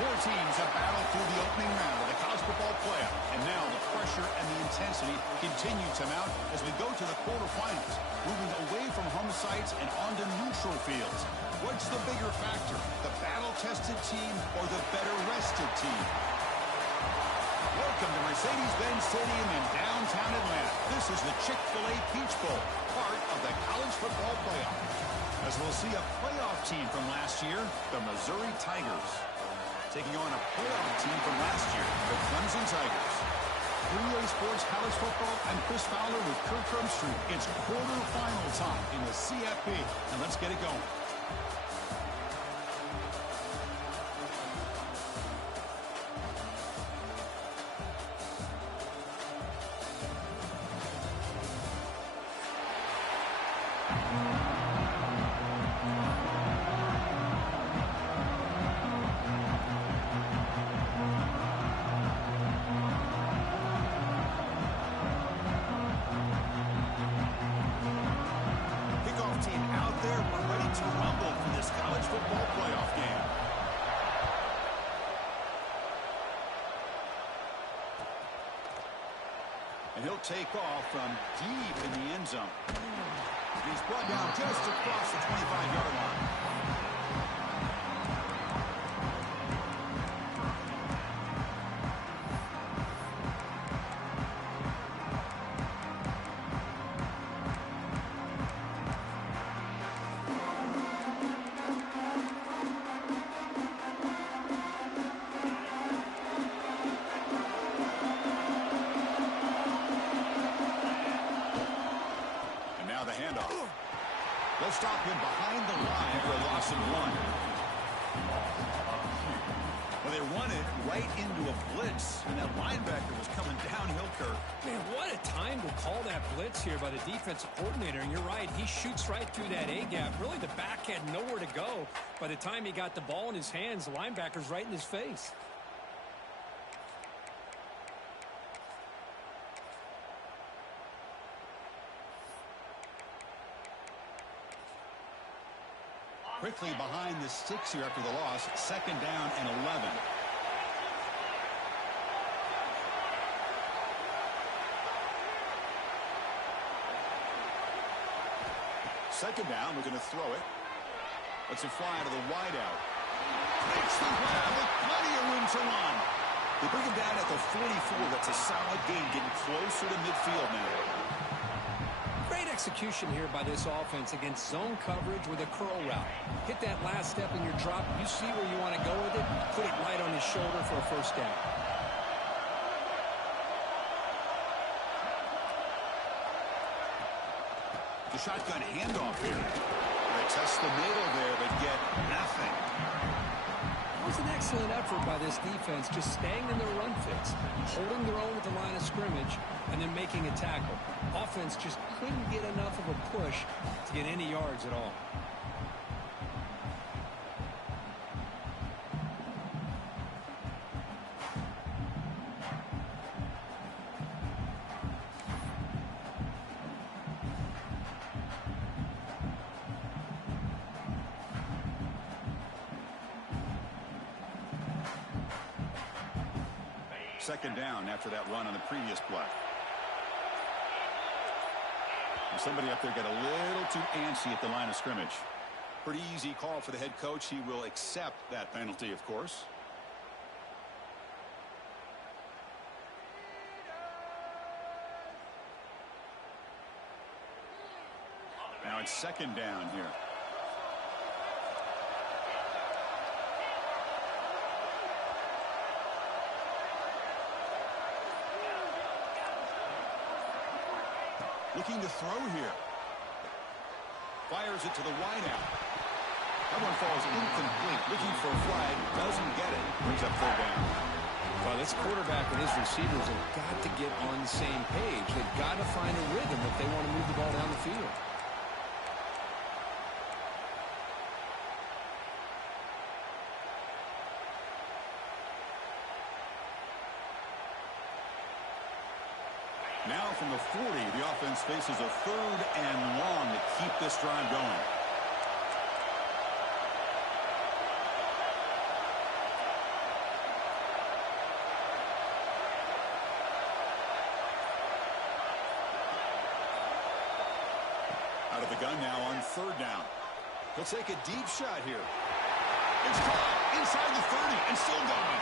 Four teams have battled through the opening round of the college football playoff, and now the pressure and the intensity continue to mount as we go to the quarterfinals, moving away from home sites and onto neutral fields. What's the bigger factor, the battle-tested team or the better-rested team? Welcome to Mercedes-Benz Stadium in downtown Atlanta. This is the Chick-fil-A Peach Bowl, part of the college football playoff. As we'll see a playoff team from last year, the Missouri Tigers, taking on a playoff team from last year, the Clemson Tigers. 3A Sports College Football, I'm Chris Fowler with Kirk Herbstreit. It's quarterfinal time in the CFP, and let's get it going. And he'll take off from deep in the end zone. He's brought down just across the 25-yard line. They'll stop him behind the line for a loss of 1. Well, they run it right into a blitz, and that linebacker was coming downhill, Kirk. Man, what a time to call that blitz here by the defensive coordinator. And you're right, he shoots right through that A-gap. Really, the back had nowhere to go. By the time he got the ball in his hands, the linebacker's right in his face. Quickly behind the sticks here after the loss. 2nd down and 11. Second down, we're going to throw it. Let's it fly to the wideout. Makes the grab with plenty of room to run. They bring him down at the 44. That's a solid gain, getting closer to midfield now. Great execution here by this offense against zone coverage with a curl route. Hit that last step in your drop. You see where you want to go with it. Put it right on his shoulder for a first down. The shotgun handoff here. They test the middle there, but get nothing. It was an excellent effort by this defense, just staying in their run fits, holding their own at the line of scrimmage, and then making a tackle. Offense just couldn't get enough of a push to get any yards at all. Second down after that run on the previous play. And somebody up there got a little too antsy at the line of scrimmage. Pretty easy call for the head coach. He will accept that penalty, of course. Now it's second down here. Looking to throw here. Fires it to the wideout. That one falls incomplete. Looking for a flag. Doesn't get it. Brings up 3rd down. Well, this quarterback and his receivers have got to get on the same page. They've got to find a rhythm if they want to move the ball down the field. Now from the 40, the offense faces a 3rd and long to keep this drive going. the gun now on third down. He'll take a deep shot here. It's caught inside the 30 and still going.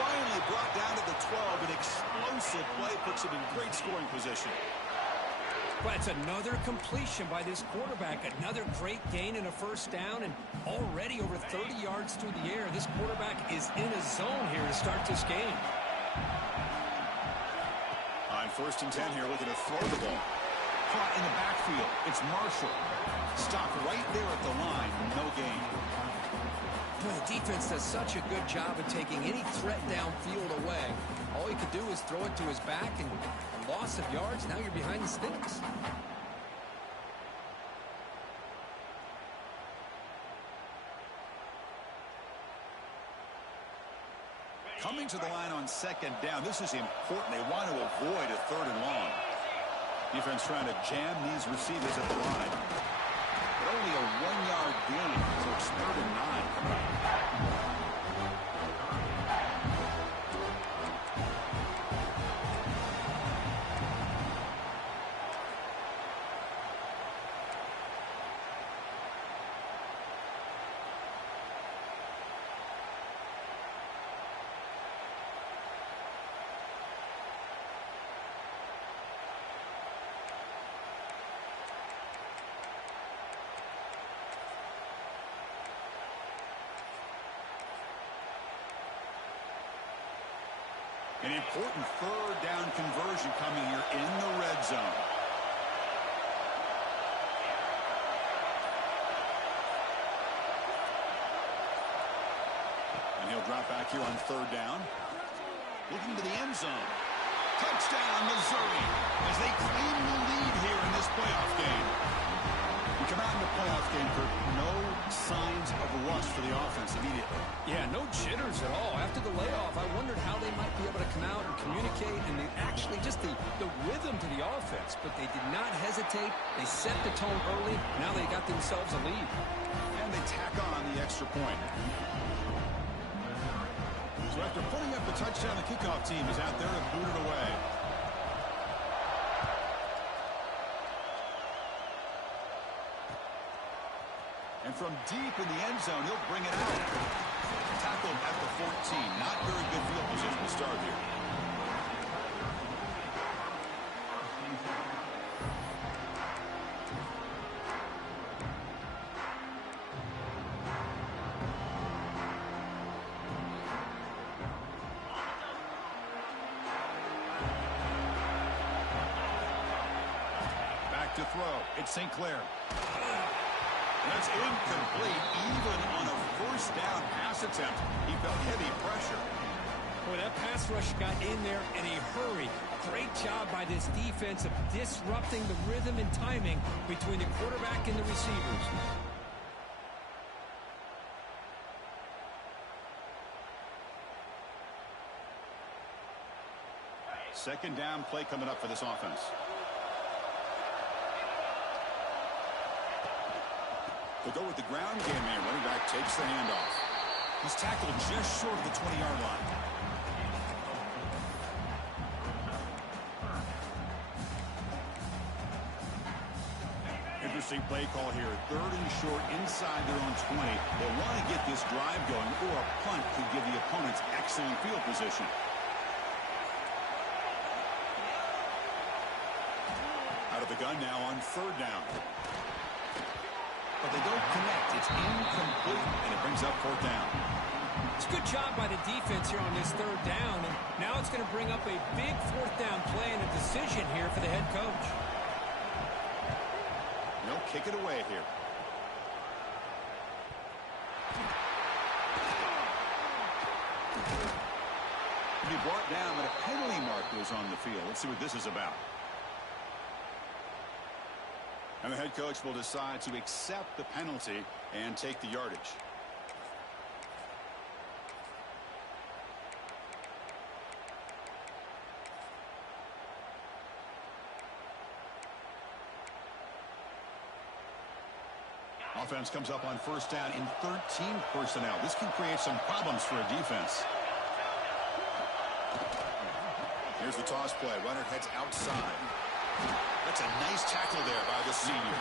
Finally brought down to the 12. An explosive play puts him in great scoring position. Well, it's another completion by this quarterback. Another great gain and a first down, and already over 30 yards through the air. This quarterback is in a zone here to start this game. On 1st and 10 here, looking to throw the ball. Caught in the backfield. It's Marshall. Stopped right there at the line. No gain. Well, the defense does such a good job of taking any threat downfield away. All he could do is throw it to his back, and loss of yards, now you're behind the sticks. Coming to the line on 2nd down. This is important. They want to avoid a 3rd and long. Defense trying to jam these receivers at the line. But only a 1-yard gain, so it's 3rd and 9 coming up. An important 3rd down conversion coming here in the red zone. And he'll drop back here on 3rd down. Looking to the end zone. Touchdown, Missouri, as they claim the lead here in this playoff game. We come out in the playoff game for no signs of rust for the offense immediately. Yeah, no jitters at all. After the layoff, I wondered how they might be able to come out and communicate, and they actually just the rhythm to the offense. But they did not hesitate. They set the tone early. Now they got themselves a lead. And they tack on the extra point. So after putting up the touchdown, the kickoff team is out there to boot it away. And from deep in the end zone, he'll bring it out. Tackled at the 14. Not very good field position to start here. Back to throw. It's St. Clair. That's incomplete, even on a 1st down pass attempt. He felt heavy pressure. Boy, that pass rush got in there in a hurry. Great job by this defense of disrupting the rhythm and timing between the quarterback and the receivers. Second down play coming up for this offense. They'll go with the ground game here. Running back takes the handoff. He's tackled just short of the 20-yard line. Interesting play call here. 3rd and short inside their own 20. They want to get this drive going, or a punt could give the opponents excellent field position. Out of the gun now on 3rd down. But they don't connect. It's incomplete, and it brings up 4th down. It's a good job by the defense here on this 3rd down, and now it's going to bring up a big 4th down play and a decision here for the head coach. They'll kick it away here. To be brought down, but a penalty marker is on the field. Let's see what this is about. And the head coach will decide to accept the penalty and take the yardage. Offense comes up on 1st down in 13 personnel. This can create some problems for a defense. Here's the toss play. Runner heads outside. That's a nice tackle there by the senior.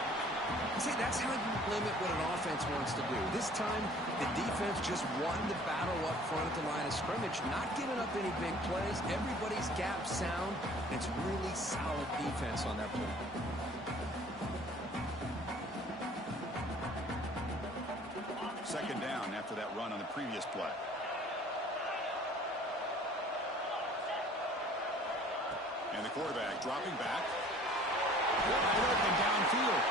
See, that's how you limit what an offense wants to do. This time, the defense just won the battle up front at the line of scrimmage, not giving up any big plays. Everybody's gap sound. It's really solid defense on that play. Second down after that run on the previous play. And the quarterback dropping back. Wide open downfield.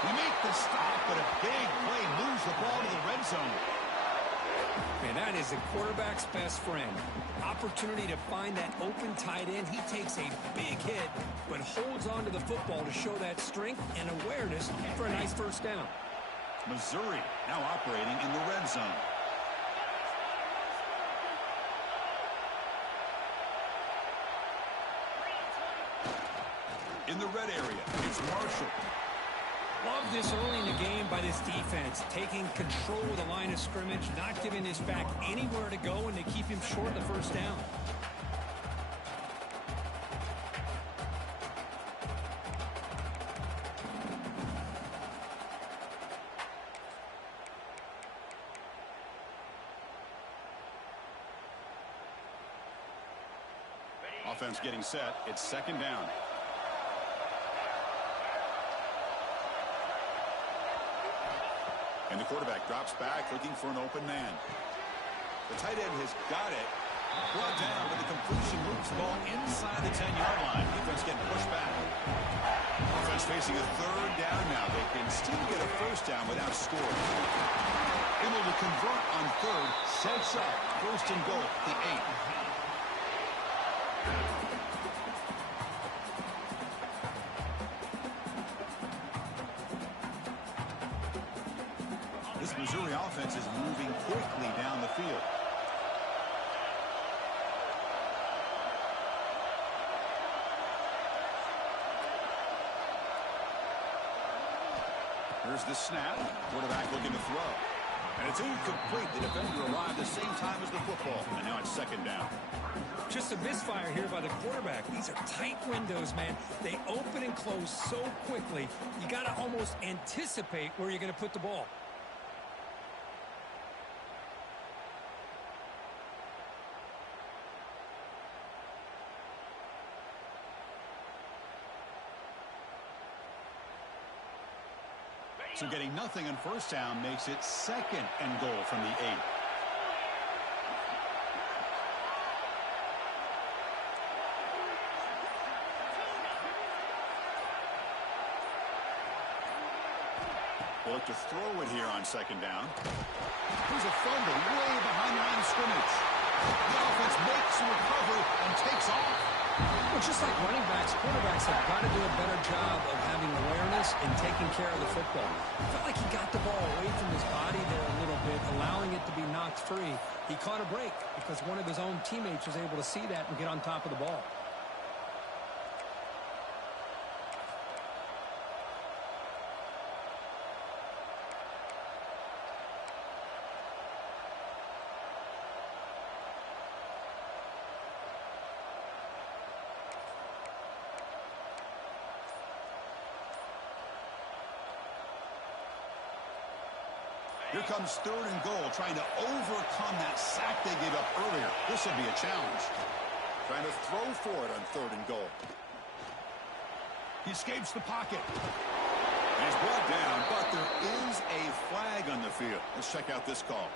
We make the stop, but a big play moves the ball to the red zone. Man, that is a quarterback's best friend. Opportunity to find that open tight end. He takes a big hit, but holds on to the football to show that strength and awareness for a nice first down. Missouri now operating in the red zone. In the red area, it's Marshall. Love this early in the game by this defense, taking control of the line of scrimmage, not giving this back anywhere to go, and to keep him short of the first down. Offense getting set. It's second down. And the quarterback drops back looking for an open man. The tight end has got it. Brought down, but the completion moves the ball inside the 10-yard line. Defense getting pushed back. Offense facing a third down now. They can still get a first down without scoring. Able to convert on third. Sets up first and goal, the 8. This Missouri offense is moving quickly down the field. Here's the snap. Quarterback looking to throw. And it's incomplete. The defender arrived the same time as the football. And now it's second down. Just a misfire here by the quarterback. These are tight windows, man. They open and close so quickly. You got to almost anticipate where you're going to put the ball. So getting nothing on first down makes it second and goal from the 8. We'll look to throw it here on second down. Here's a fumble way behind the line of scrimmage. The offense makes a recovery and takes off. Well, just like running backs, quarterbacks have got to do a better job of having awareness and taking care of the football. I felt like he got the ball away from his body there a little bit, allowing it to be knocked free. He caught a break because one of his own teammates was able to see that and get on top of the ball. Here comes third and goal, trying to overcome that sack they gave up earlier. This will be a challenge. Trying to throw for it on third and goal. He escapes the pocket. And he's brought down, but there is a flag on the field. Let's check out this call.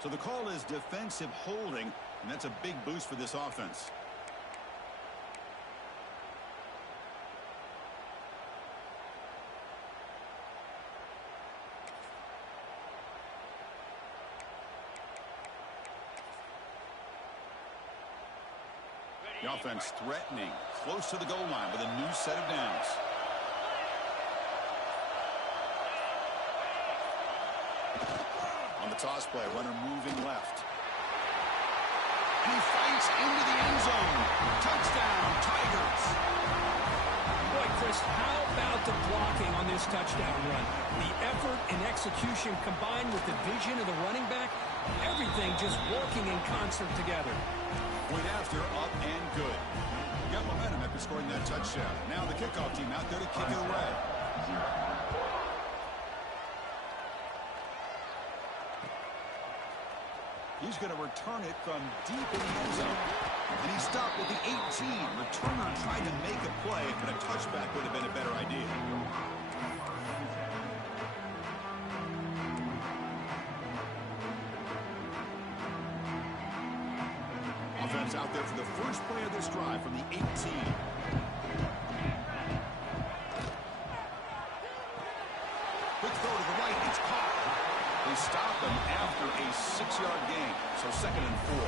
So the call is defensive holding, and that's a big boost for this offense. The offense threatening, close to the goal line with a new set of downs. On the toss play, runner moving left. And he fights into the end zone. Touchdown, Tigers. Boy, Chris, how about the blocking on this touchdown run? The effort and execution combined with the vision of the running back, Everything just working in concert together. Point after, up and good. Got momentum after scoring that touchdown. Now the kickoff team out there to kick it away. He's going to return it from deep in the end zone. And he stopped with the 18. Returner tried to make a play, but a touchback would have been a better idea. Offense out there for the first play of this drive from the 18. Quick throw to the right. It's caught. They stop him after a 6-yard gain. So 2nd and 4.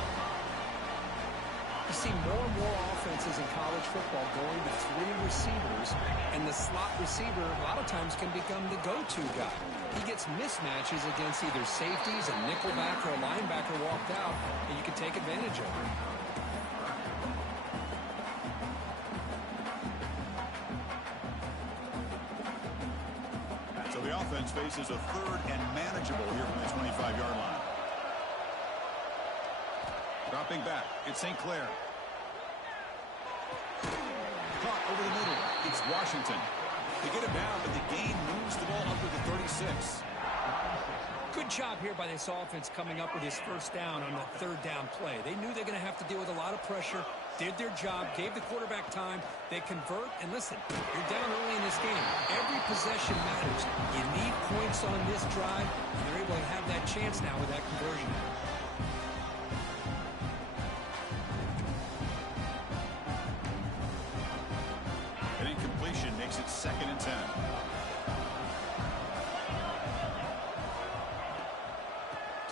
You see more and more offenses in college football going to 3 receivers, and the slot receiver a lot of times can become the go-to guy. He gets mismatches against either safeties, a nickelback, or a linebacker walked out, and you can take advantage of it. So the offense faces a 3rd and manageable here from the 25-yard line. Dropping back, it's St. Clair. Caught over the middle, it's Washington. They get it down, but the gain moves the ball up to the 36. Good job here by this offense coming up with his first down on the 3rd down play. They knew they're going to have to deal with a lot of pressure, did their job, gave the quarterback time. They convert, and listen, you're down early in this game. Every possession matters. You need points on this drive, and they're able to have that chance now with that conversion. An incompletion makes it 2nd and 10.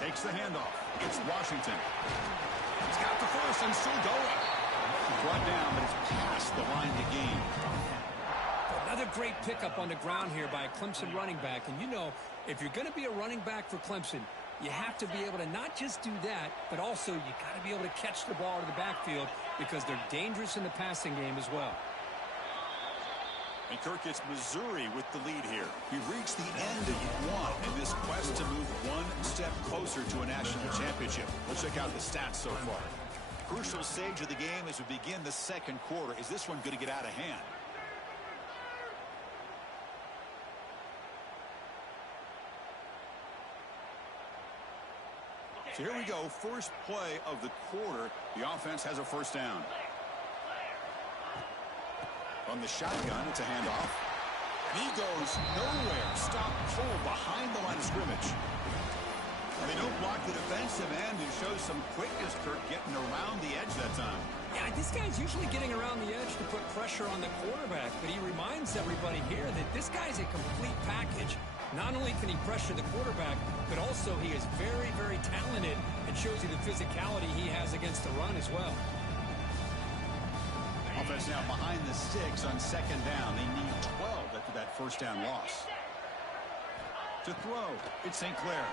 Takes the handoff. It's Washington. He's got the first and still going. Brought down, but it's past the line to gain. Another great pickup on the ground here by a Clemson running back. And you know, if you're going to be a running back for Clemson, you have to be able to not just do that, but also you got to be able to catch the ball to the backfield because they're dangerous in the passing game as well. And Kirk, it's Missouri with the lead here. We've reached the end of one in this quest to move one step closer to a national championship. Let's check out the stats so far. Crucial stage of the game as we begin the 2nd quarter. Is this one going to get out of hand? So here we go. First play of the quarter. The offense has a first down. From the shotgun, it's a handoff. And he goes nowhere. Stop cold behind the line of scrimmage. And they don't block the defensive end who shows some quickness, Kirk, getting around the edge that time. Yeah, this guy's usually getting around the edge to put pressure on the quarterback, but he reminds everybody here that this guy's a complete package. Not only can he pressure the quarterback, but also he is very, very talented and shows you the physicality he has against the run as well. Offense now behind the sticks on 2nd down. They need 12 after that first down loss. To throw, it's St. Clair.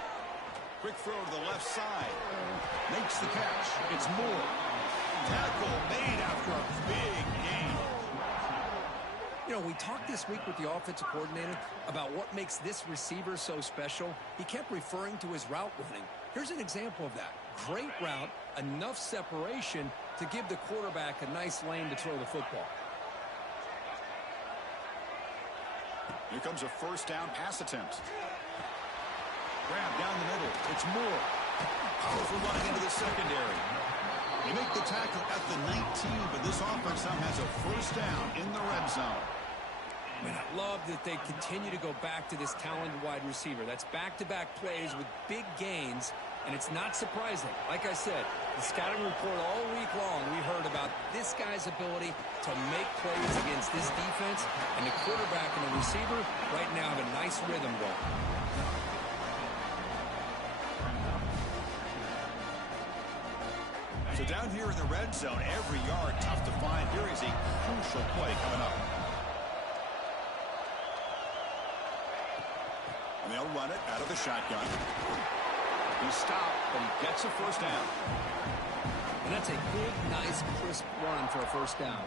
Quick throw to the left side. Makes the catch. It's Moore. Tackle made after a big gain. You know, we talked this week with the offensive coordinator about what makes this receiver so special. He kept referring to his route running. Here's an example of that. Great route, enough separation to give the quarterback a nice lane to throw the football. Here comes a first down pass attempt. Grab down the middle. It's Moore. Powerful running into the secondary. They make the tackle at the 19, but this offense now has a first down in the red zone. I mean, I love that they continue to go back to this talented wide receiver. That's back-to-back plays with big gains, and it's not surprising. Like I said, the scouting report all week long, we heard about this guy's ability to make plays against this defense, and the quarterback and the receiver right now have a nice rhythm going. So down here in the red zone, every yard tough to find. Here is a crucial play coming up. And they'll run it out of the shotgun. He stopped and gets a first down. And that's a good, nice, crisp run for a first down.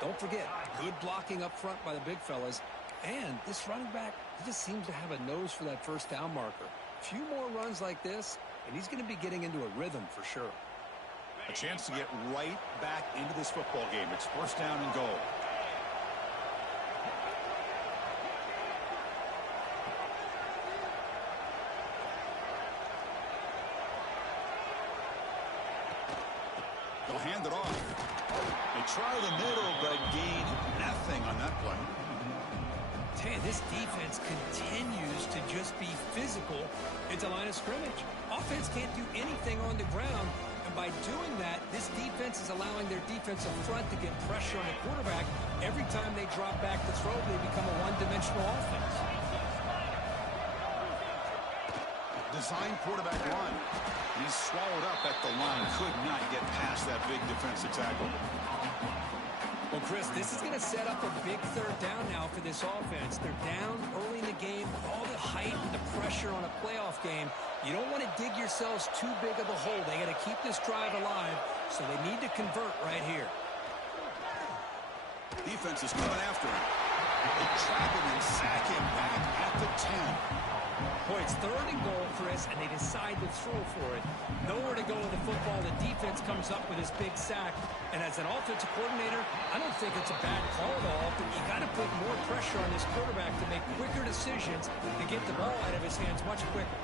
Don't forget, good blocking up front by the big fellas. And this running back, he just seems to have a nose for that first down marker. few more runs like this, and he's going to be getting into a rhythm for sure. A chance to get right back into this football game. It's first down and goal. They'll hand it off. They try the middle, but gain nothing on that play. Hey, this defense continues to just be physical into line of scrimmage. Offense can't do anything on the ground, and by doing that, this defense is allowing their defensive front to get pressure on the quarterback. Every time they drop back to throw, they become a one-dimensional offense. Design quarterback run. He's swallowed up at the line. Could not get past that big defensive tackle. Well, Chris, this is going to set up a big third down now for this offense. They're down early in the game with all the height and the pressure on a playoff game. You don't want to dig yourselves too big of a hole. They got to keep this drive alive, so they need to convert right here. Defense is coming after him. They trap him and sack him back at the 10. Boy, it's third and goal, Chris, and they decide to throw for it. Nowhere to go with the football. The defense comes up with this big sack. And as an offensive coordinator, I don't think it's a bad call at all, but you got to put more pressure on this quarterback to make quicker decisions to get the ball out of his hands much quicker.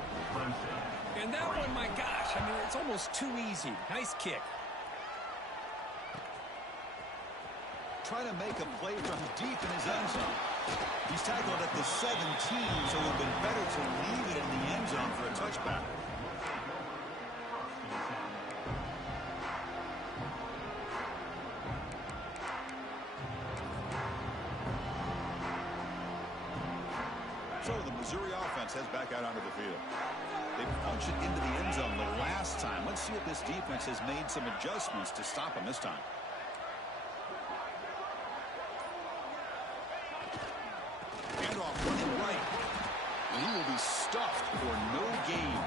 And that one, my gosh, I mean, it's almost too easy. Nice kick. Trying to make a play from deep in his end zone. He's tackled at the 17, so it would have been better to leave it in the end zone for a touchback. So the Missouri offense heads back out onto the field. They punched it into the end zone the last time. Let's see if this defense has made some adjustments to stop him this time. Handoff running right. And he will be stuffed for no gain.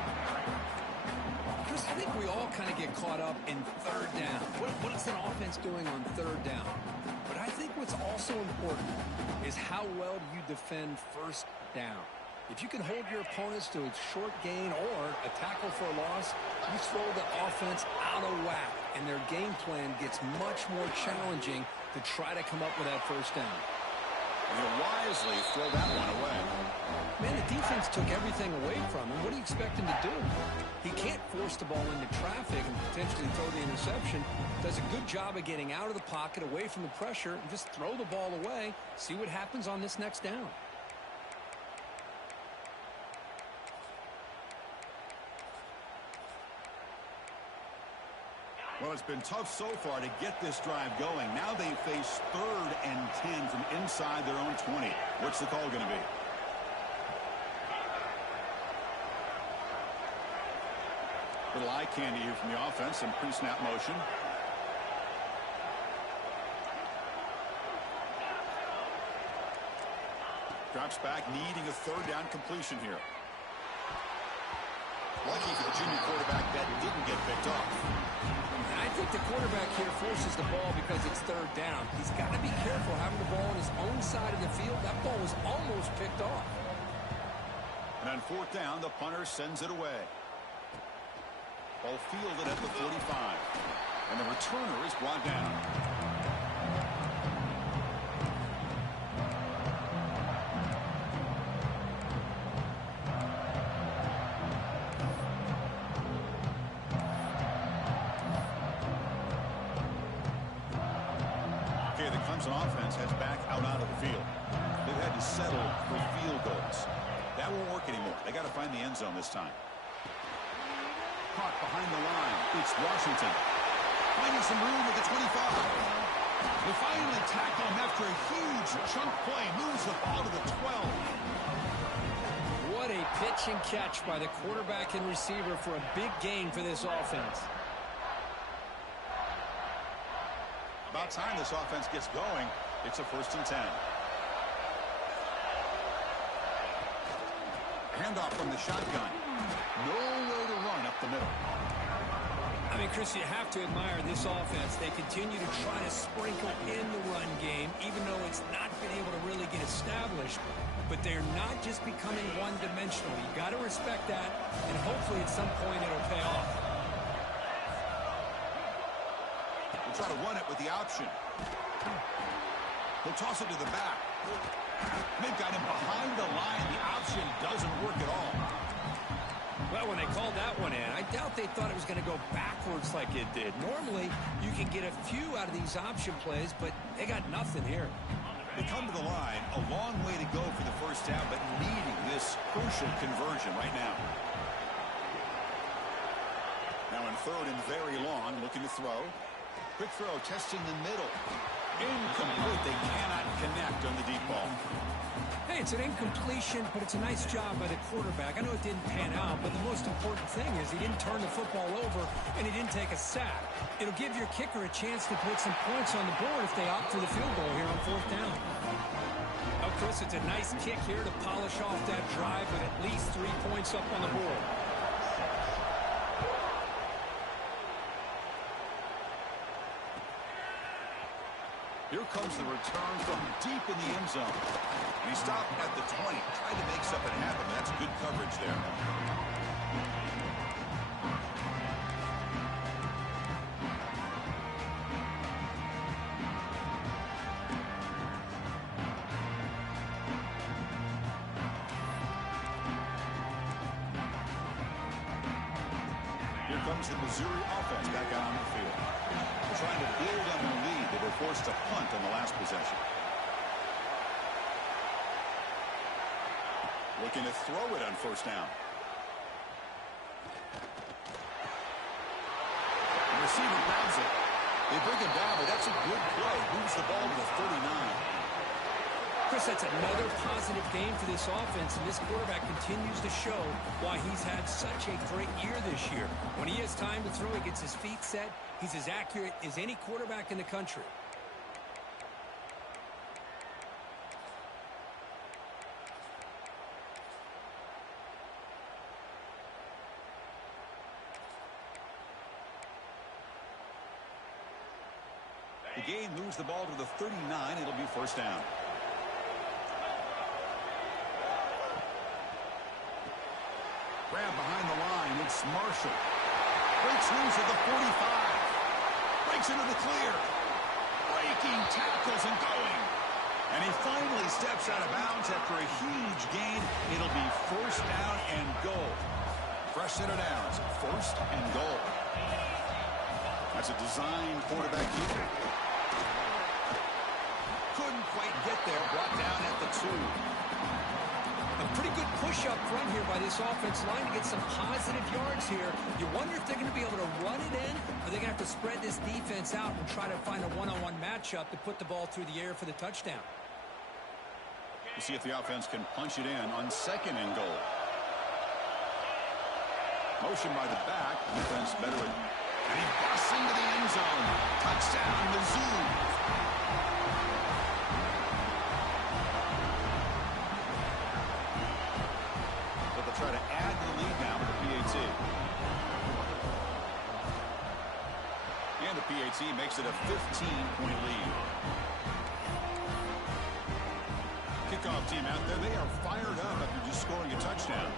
Chris, I think we all kind of get caught up in third down. What is an offense doing on third down? But I think what's also important is how well do you defend first down. If you can hold your opponents to a short gain or a tackle for a loss, you throw the offense out of whack, and their game plan gets much more challenging to try to come up with that first down. And he'll wisely throw that one away. Man, the defense took everything away from him. What do you expect him to do? He can't force the ball into traffic and potentially throw the interception. Does a good job of getting out of the pocket, away from the pressure, and just throw the ball away. See what happens on this next down. Well, it's been tough so far to get this drive going. Now they face 3rd and 10 from inside their own 20. What's the call going to be? Little eye candy here from the offense. Some pre-snap motion. Drops back, needing a third down completion here. Lucky for the junior quarterback that didn't get picked off. I think the quarterback here forces the ball because it's third down. He's got to be careful having the ball on his own side of the field. That ball was almost picked off. And on 4th down, the punter sends it away. Ball fielded at the 45. And the returner is brought down. Offense heads back out onto the field. They've had to settle for field goals. That won't work anymore. They got to find the end zone this time. Caught behind the line. It's Washington. Finding some room at the 25. They finally tackle him after a huge chunk play. Moves the ball to the 12. What a pitch and catch by the quarterback and receiver for a big gain for this offense. About time this offense gets going. It's a 1st and 10. Handoff from the shotgun. Nowhere to run up the middle. I I mean, Chris, you have to admire this offense. They continue to try to sprinkle in the run game, even though it's not been able to really get established. But they're not just becoming one-dimensional. You got to respect that, and hopefully at some point it'll pay off. We'll try to run it with the option. He'll toss it to the back. They've got him behind the line. The option doesn't work at all. Well, when they called that one in, I doubt they thought it was going to go backwards like it did. Normally, you can get a few out of these option plays, but they got nothing here. They come to the line, a long way to go for the first down, but needing this crucial conversion right now. Now in third and very long, looking to throw. Quick throw, testing the middle. Incomplete. They cannot connect on the deep ball. Hey, it's an incompletion, but it's a nice job by the quarterback. I know it didn't pan out, but the most important thing is he didn't turn the football over and he didn't take a sack. It'll give your kicker a chance to put some points on the board if they opt for the field goal here on fourth down. Oh, Chris, it's a nice kick here to polish off that drive with at least 3 points up on the board. Here comes the return from deep in the end zone. And he stopped at the 20, tried to make something happen. That's good coverage there. Here comes the Missouri offense back out on the field. Trying to build on their lead. They were forced to punt on the last possession. Looking to throw it on first down. The receiver grabs it. They bring him down, but that's a good play. Moves the ball to the 39. Chris, that's another positive game for this offense, and this quarterback continues to show why he's had such a great year this year. When he has time to throw, he gets his feet set. He's as accurate as any quarterback in the country. The game moves the ball to the 39. It'll be first down. Grab behind the line. It's Marshall. Breaks loose at the 45. Breaks into the clear. Breaking tackles and going. And he finally steps out of bounds after a huge gain. It'll be first down and goal. Fresh set of downs. First and goal. That's a design quarterback keeper. Couldn't quite get there. Brought down at the 2. A pretty good push up front here by this offense line to get some positive yards here. You wonder if they're going to be able to run it in, or they're going to have to spread this defense out and try to find a one-on-one matchup to put the ball through the air for the touchdown. We'll see if the offense can punch it in on second and goal. Motion by the back. Defense better. And he busts into the end zone. Touchdown, Mizzou. Try to add the lead now with the PAT. And the PAT makes it a 15-point lead. Kickoff team out there, they are fired up after just scoring a touchdown.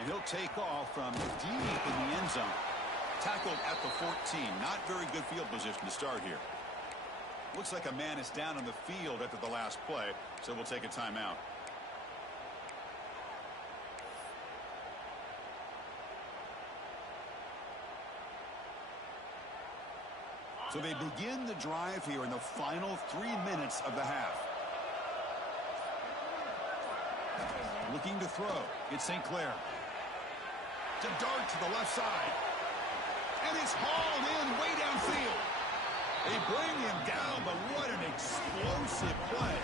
And he'll take off from deep in the end zone. Tackled at the 14. Not very good field position to start here. Looks like a man is down on the field after the last play, so we'll take a timeout. So they begin the drive here in the final 3 minutes of the half. Looking to throw. It's St. Clair. To dart to the left side. And it's hauled in way downfield. They bring him down, but what an explosive play.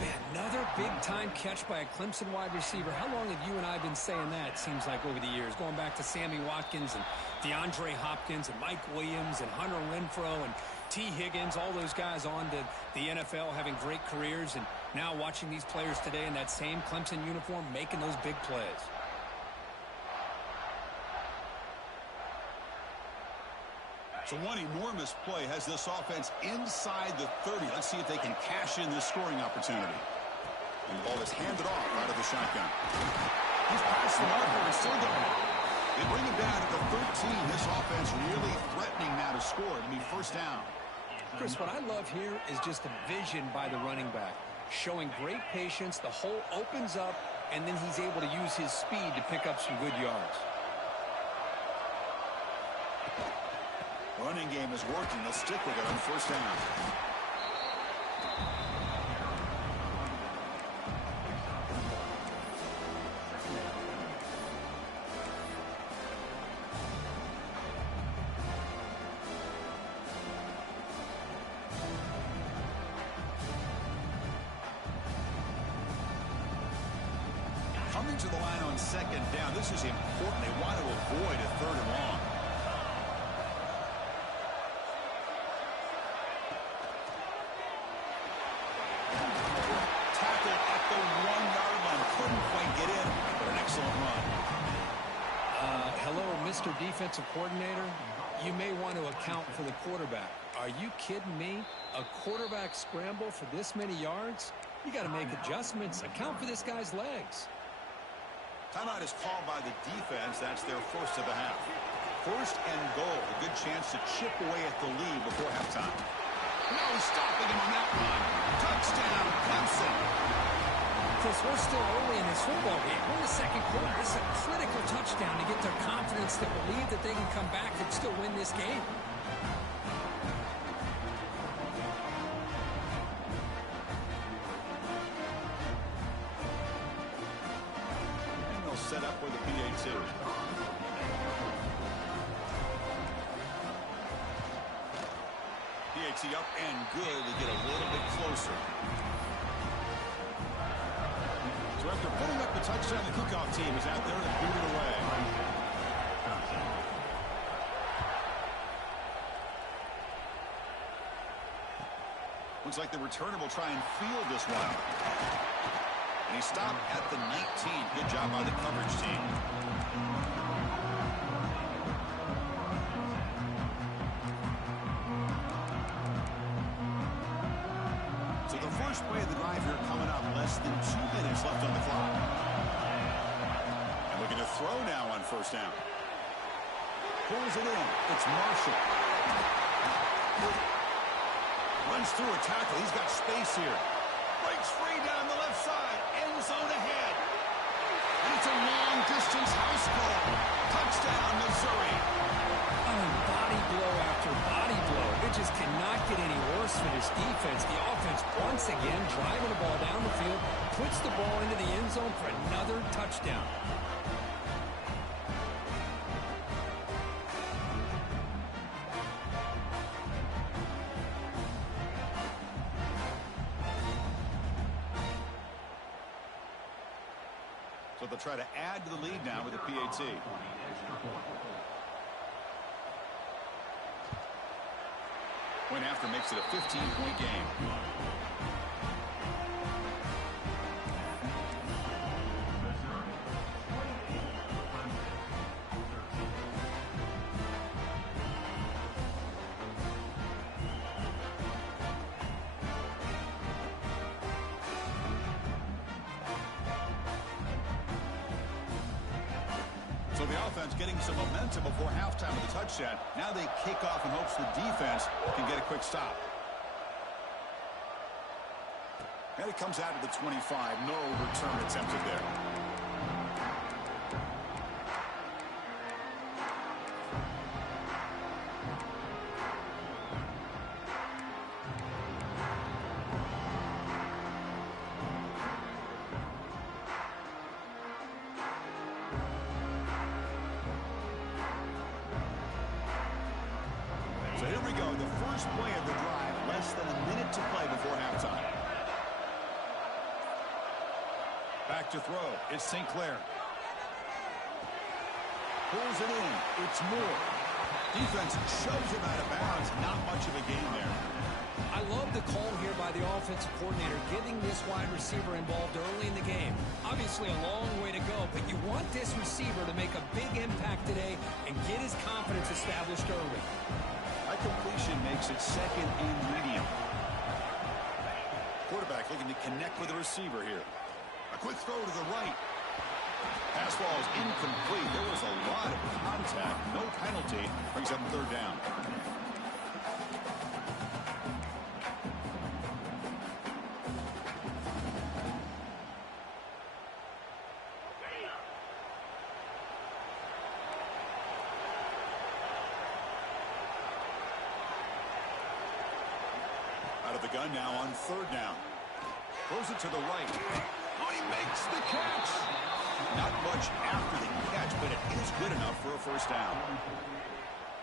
Man, another big-time catch by a Clemson wide receiver. How long have you and I been saying that, it seems like, over the years? Going back to Sammy Watkins and DeAndre Hopkins and Mike Williams and Hunter Renfrow and T. Higgins, all those guys on to the NFL having great careers, and now watching these players today in that same Clemson uniform making those big plays. So one enormous play has this offense inside the 30. Let's see if they can cash in this scoring opportunity. And the ball is handed off out of the shotgun. He's past the marker and still going. They bring him down at the 13. This offense really threatening now to score. It'll be first down. Chris, what I love here is just the vision by the running back. Showing great patience. The hole opens up, and then he's able to use his speed to pick up some good yards. Running game is working. They'll stick with it on first down. Coming to the line on second down. This is important. They want to avoid a third and long. Tackled at the 1-yard line. Couldn't quite get in, but an excellent run. Hello, Mr. Defensive Coordinator. You may want to account for the quarterback. Are you kidding me? A quarterback scramble for this many yards? You got to make adjustments. Account for this guy's legs. Timeout is called by the defense. That's their first of the half. First and goal. A good chance to chip away at the lead before halftime. No stopping him on that run. Touchdown, Clemson. Chris, we're still early in this football game. We're in the second quarter. This is a critical touchdown to get their confidence to believe that they can come back and still win this game. Set up for the PAT. PAT up and good to get a little bit closer. So after putting up the touchdown, the kickoff team is out there to boot it away. Looks like the returner will try and field this one. And he stopped at the 19. Good job by the coverage team. So the first play of the drive here coming up. Less than 2 minutes left on the clock. And looking to throw now on first down. Pulls it in. It's Marshall. Runs through a tackle. He's got space here. Breaks free down the left side. End zone ahead. And it's a long-distance house ball. Touchdown, Missouri. Oh, body blow after body blow. It just cannot get any worse for this defense. The offense, once again, driving the ball down the field, puts the ball into the end zone for another touchdown. So they'll try to add to the lead now with the PAT. Point after makes it a 15-point game. So the offense getting some momentum before halftime with the touchdown. Now they kick off in hopes the defense can get a quick stop. And it comes out of the 25. No return attempted there. So here we go, the first play of the drive, less than a minute to play before halftime. Back to throw, it's St. Clair. Pulls it in, it's Moore. Defense shoves him out of bounds. Not much of a gain there. I love the call here by the offensive coordinator, getting this wide receiver involved early in the game. Obviously a long way to go, but you want this receiver to make a big impact today and get his confidence established early. That completion makes it second and medium. Quarterback looking to connect with the receiver here. A quick throw to the right. Pass ball is incomplete. There was a lot of contact. No penalty. Brings up third down. Out of the gun now on third down. Throws it to the right. Oh, he makes the catch. Not much after the catch, but it is good enough for a first down.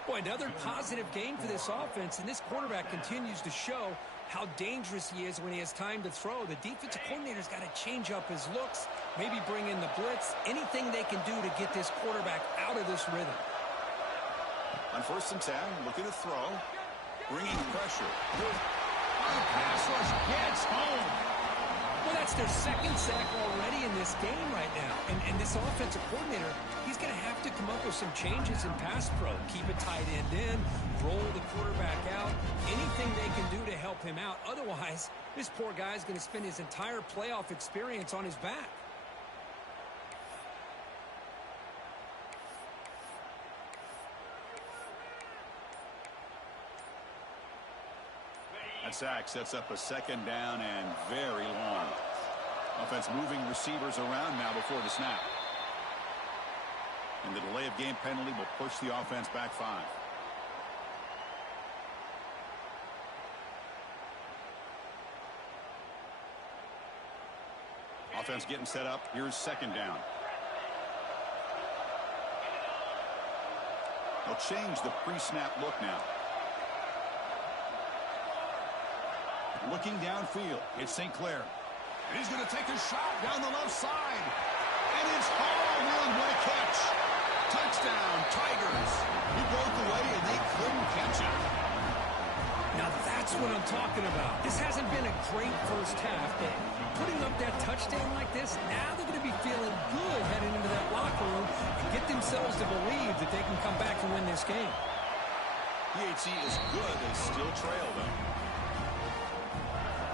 Boy, another positive game for this offense, and this quarterback continues to show how dangerous he is when he has time to throw. The defensive coordinator's got to change up his looks, maybe bring in the blitz, anything they can do to get this quarterback out of this rhythm. On 1st and 10, looking to throw. Bringing pressure. The pass rush gets home. Well, that's their second sack already in this game right now. And this offensive coordinator, he's going to have to come up with some changes in pass pro. Keep a tight end in, roll the quarterback out, anything they can do to help him out. Otherwise, this poor guy's going to spend his entire playoff experience on his back. That sack sets up a second down and very long. Offense moving receivers around now before the snap. And the delay of game penalty will push the offense back 5. Offense getting set up. Here's second down. They'll change the pre-snap look now. Looking downfield, it's St. Clair. And he's going to take a shot down the left side. And it's hauled in. What a catch. Touchdown, Tigers. He broke away, and they couldn't catch him. Now that's what I'm talking about. This hasn't been a great first half, but putting up that touchdown like this, now they're going to be feeling good heading into that locker room and get themselves to believe that they can come back and win this game. PHC is good. They still trail, though.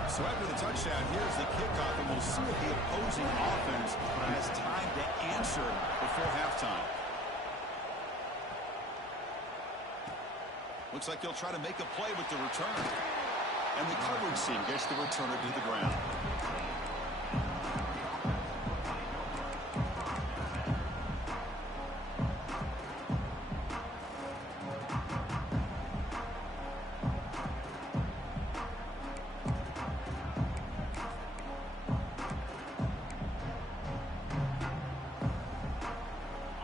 So after the touchdown, here's the kickoff, and we'll see if the opposing offense has time to answer before halftime. Looks like they'll try to make a play with the return. And the coverage team gets the returner to the ground.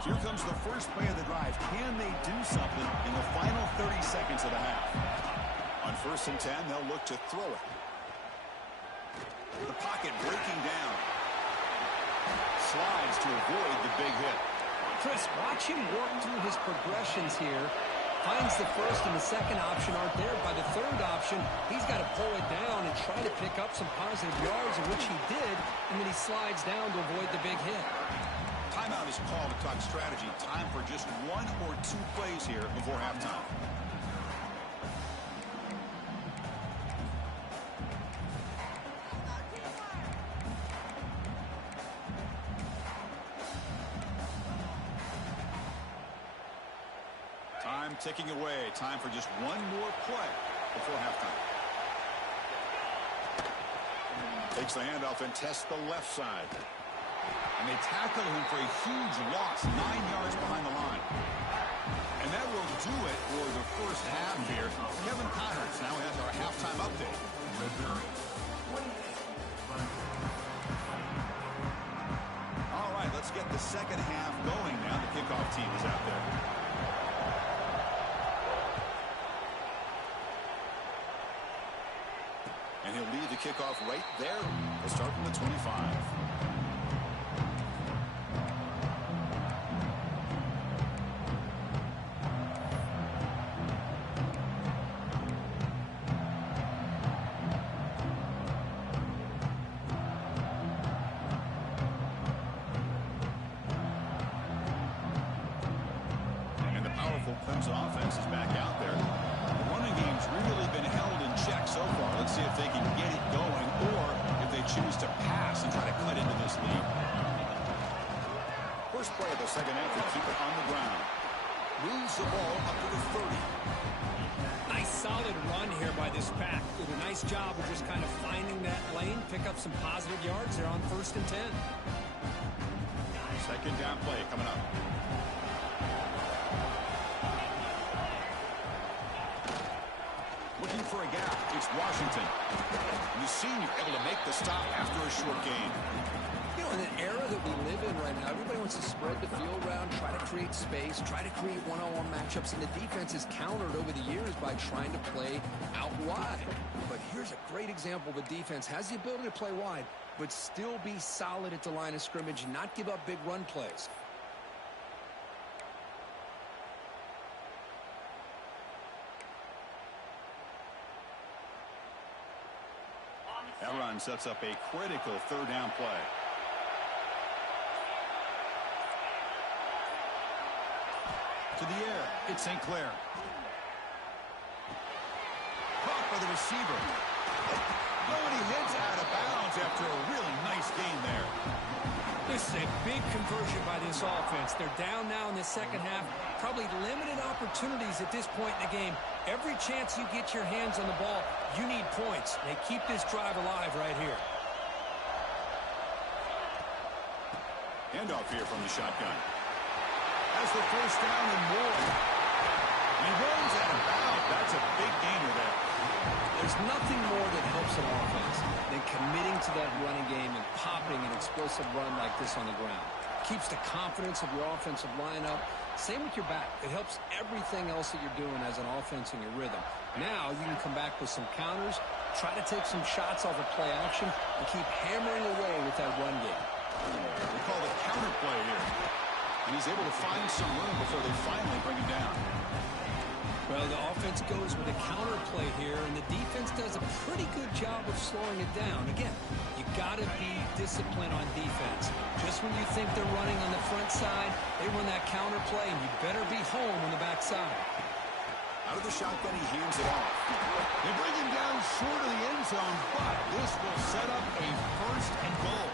Here comes the first play of the drive. Can they do something in the final 30 seconds of the half? On 1st and 10, they'll look to throw it. The pocket breaking down. Slides to avoid the big hit. Chris, watch him work through his progressions here. Finds the first and the second option aren't there. By the third option, he's got to pull it down and try to pick up some positive yards, in which he did, and then he slides down to avoid the big hit. Timeout is called to talk strategy. Time for just 1 or 2 plays here before halftime. Time ticking away. Time for just 1 more play before halftime. Takes the handoff and tests the left side. And they tackle him for a huge loss, 9 yards behind the line. And that will do it for the first half here. Kevin Connors now has our halftime update. All right, let's get the second half going now. The kickoff team is out there. And he'll lead the kickoff right there. We'll start from the 25. Clemson offense is back out there. The running game's really been held in check so far. Let's see if they can get it going or if they choose to pass and try to cut into this lead. First play of the second half to keep it on the ground. Moves the ball up to the 30. Nice solid run here by this pack. Did a nice job of just kind of finding that lane, pick up some positive yards there on 1st and 10. Second down play coming up. Looking for a gap. It's Washington. You've seen you're able to make the stop after a short gain. You know, in an era that we live in right now, everybody wants to spread the field around, try to create space, try to create one-on-one matchups, and the defense is countered over the years by trying to play out wide. But here's a great example. The defense has the ability to play wide, but still be solid at the line of scrimmage and not give up big run plays. That run sets up a critical third down play. To the air, it's St. Clair. Caught by the receiver. Oh, and he hits out of bounds after a really nice gain there. This is a big conversion by this offense. They're down now in the second half. Probably limited opportunities at this point in the game. Every chance you get your hands on the ball, you need points. They keep this drive alive right here. Handoff here from the shotgun. Has the first down and more. He runs out of bounds. That's a big gainer there. There's nothing more that helps an offense than committing to that running game and popping an explosive run like this on the ground. Keeps the confidence of your offensive lineup. Same with your back. It helps everything else that you're doing as an offense in your rhythm. Now you can come back with some counters, try to take some shots off of play action, and keep hammering away with that run game. They call it counter play here. And he's able to find some room before they finally bring him down. Well, the offense goes with a counter play here, and the defense does a pretty good job of slowing it down. Again, you got to be disciplined on defense. Just when you think they're running on the front side, they run that counter play, and you better be home on the back side. Out of the shotgun, he hands it off. They bring him down short of the end zone, but this will set up a 1st and goal.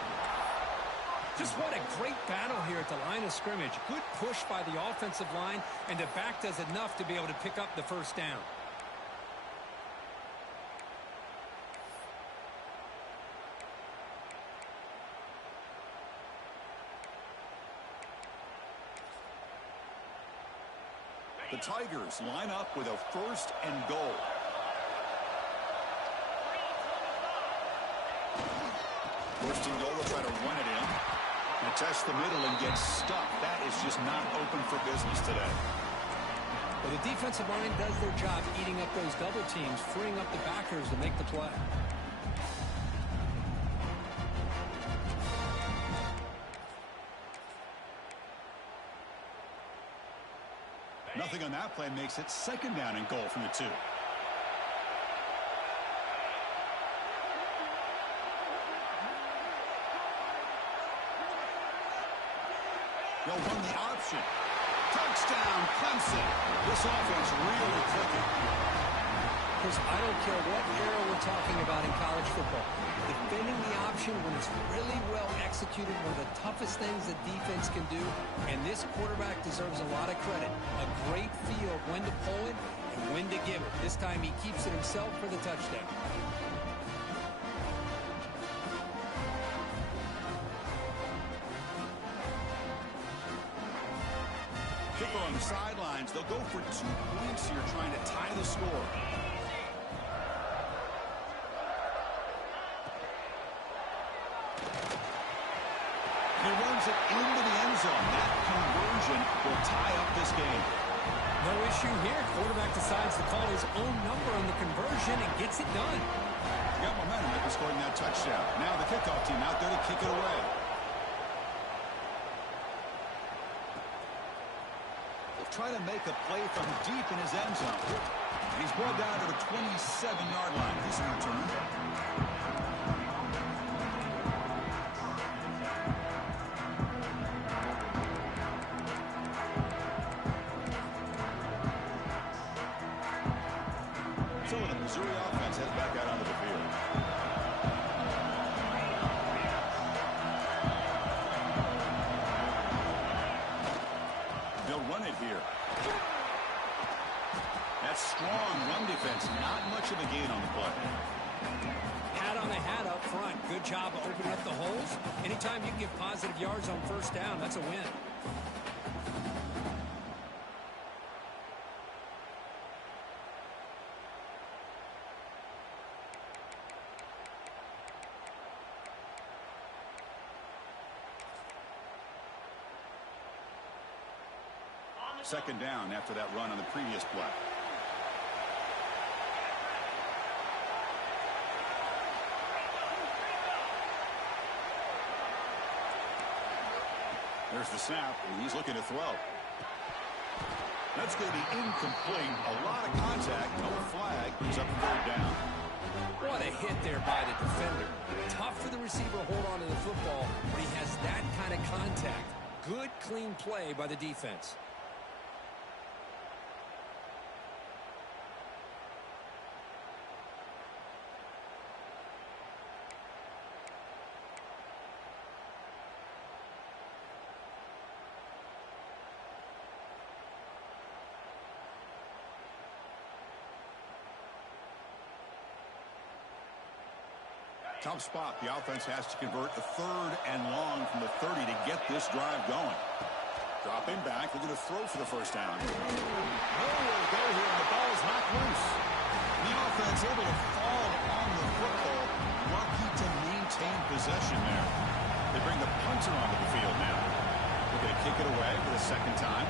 Just what a great battle here at the line of scrimmage. Good push by the offensive line, and the back does enough to be able to pick up the first down. The Tigers line up with a 1st and goal. First and goal, they'll try to run it in. And test the middle and get stuck. That is just not open for business today. Well, the defensive line does their job eating up those double teams, freeing up the backers to make the play. Nothing on that play makes it 2nd down and goal from the 2. They'll run the option. Touchdown, Clemson. This offense really clicking. Because I don't care what era we're talking about in college football. Defending the option when it's really well executed, one of the toughest things that defense can do. And this quarterback deserves a lot of credit. A great feel of when to pull it and when to give it. This time he keeps it himself for the touchdown. Kicker on the sidelines. They'll go for 2 points here, trying to tie the score. He runs it into the end zone. That conversion will tie up this game. No issue here. Quarterback decides to call his own number on the conversion and gets it done. Got momentum after scoring that touchdown. Now the kickoff team out there to kick it away. Try to make a play from deep in his end zone. He's brought down to the 27-yard line. This return. good job of opening up the holes. Anytime you can get positive yards on first down, that's a win. Second down after that run on the previous play. There's the snap, and he's looking to throw. That's going to be incomplete. A lot of contact, no flag. He's up third down. What a hit there by the defender. Tough for the receiver to hold on to the football, but he has that kind of contact. Good, clean play by the defense. Tough spot. The offense has to convert a third and long from the 30 to get this drive going. Dropping back. They're going to throw for the first down. Nowhere to go here, and the ball is knocked loose. The offense able to fall on the football. Lucky to maintain possession there. They bring the punter onto the field now. They're going to kick it away for the second time.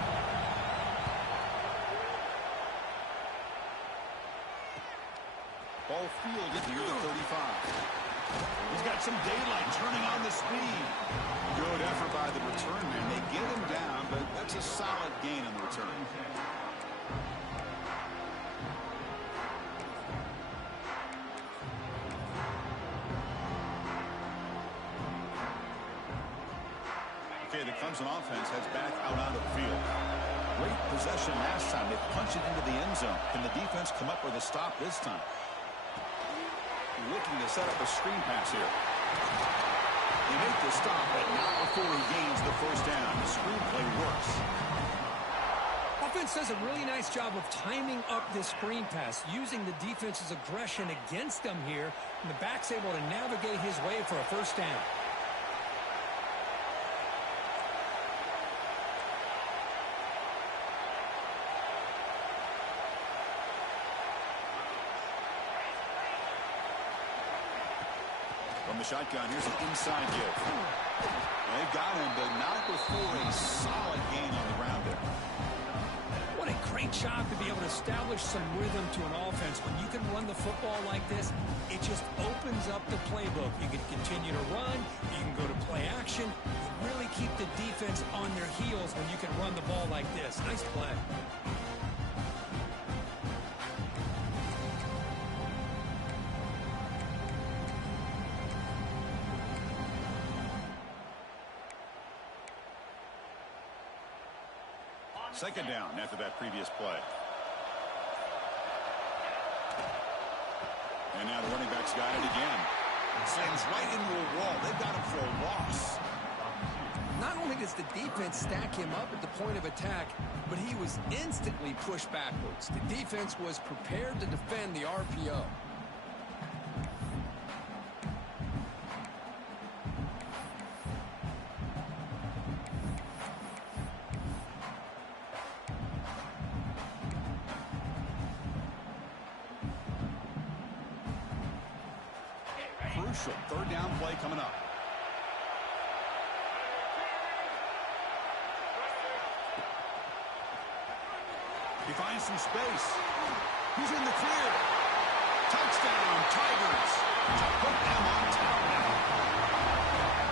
Ball fielded near the 35. He's got some daylight, turning on the speed. Good effort by the return man. They get him down, but that's a solid gain on the return. Okay, the Clemson offense heads back out onto the field. Great possession last time. They punched it into the end zone. Can the defense come up with a stop this time? Looking to set up a screen pass here. They make the stop, but not before he gains the first down. The screen play works. Offense does a really nice job of timing up this screen pass, using the defense's aggression against them here, and the back's able to navigate his way for a first down. From the shotgun, here's an inside give. They've got him, but not before a solid gain on the ground there. What a great job to be able to establish some rhythm to an offense. When you can run the football like this, it just opens up the playbook. You can continue to run. You can go to play action. You really keep the defense on their heels when you can run the ball like this. Nice play. Second down after that previous play. And now the running back's got it again. Sends right into a wall. They've got him for a loss. Not only does the defense stack him up at the point of attack, but he was instantly pushed backwards. The defense was prepared to defend the RPO. Crucial third down play coming up. He finds some space. He's in the clear. Touchdown, Tigers. To put them on top now.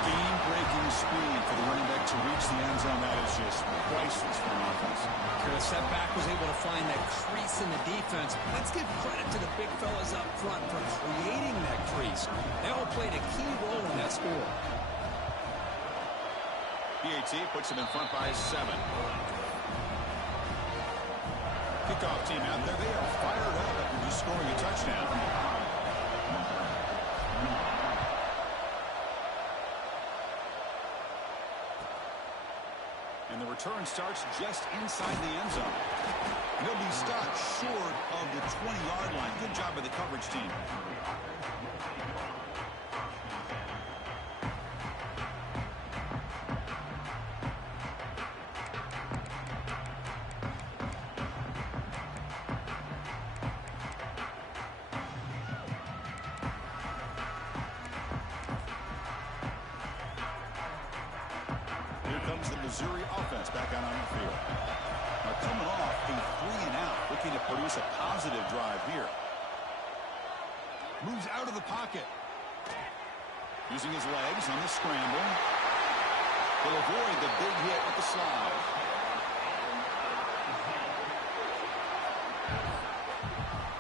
Game-breaking speed for the running back to reach the end zone. That is just priceless for an offense. The setback was able to find that crease in the defense. Let's give credit to the big fellas up front for creating that crease. They all played a key role in that score. PAT puts them in front by 7. Kickoff team out there. They are fired up after just scoring a touchdown. And the return starts just inside the end zone. He'll be stopped short of the 20-yard line. Good job by the coverage team. Missouri offense back out on the field. Now coming off a 3-and-out, looking to produce a positive drive here. Moves out of the pocket. Using his legs on the scramble. He'll avoid the big hit with the slide.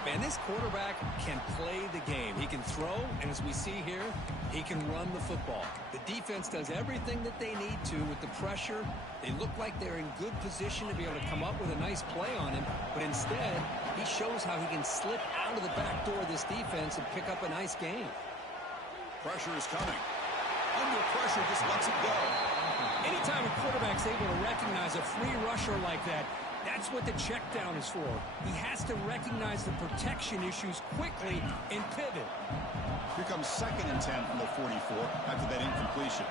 Man, this quarterback can play the game. He can throw, and as we see here, he can run the football. The defense does everything that they need to with the pressure. They look like they're in good position to be able to come up with a nice play on him, but instead, he shows how he can slip out of the back door of this defense and pick up a nice gain. Pressure is coming. Under pressure, just lets it go. Anytime a quarterback's able to recognize a free rusher like that, that's what the check down is for. He has to recognize the protection issues quickly and pivot. Here comes 2nd and 10 from the 44 after that incompletion.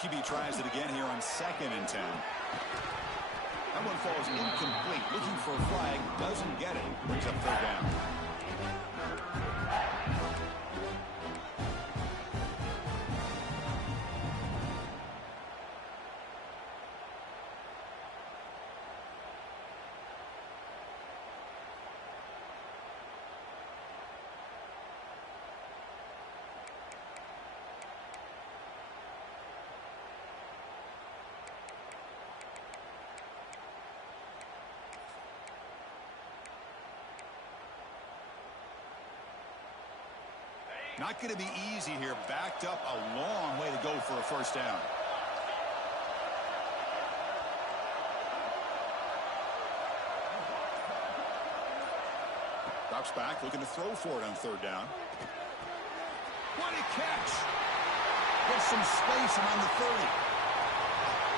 QB tries it again here on 2nd and 10. That one falls incomplete. Looking for a flag. Doesn't get it. Brings up 3rd down. Not going to be easy here. Backed up a long way to go for a 1st down. Drops back, looking to throw for it on 3rd down. What a catch! Gets some space around the 30.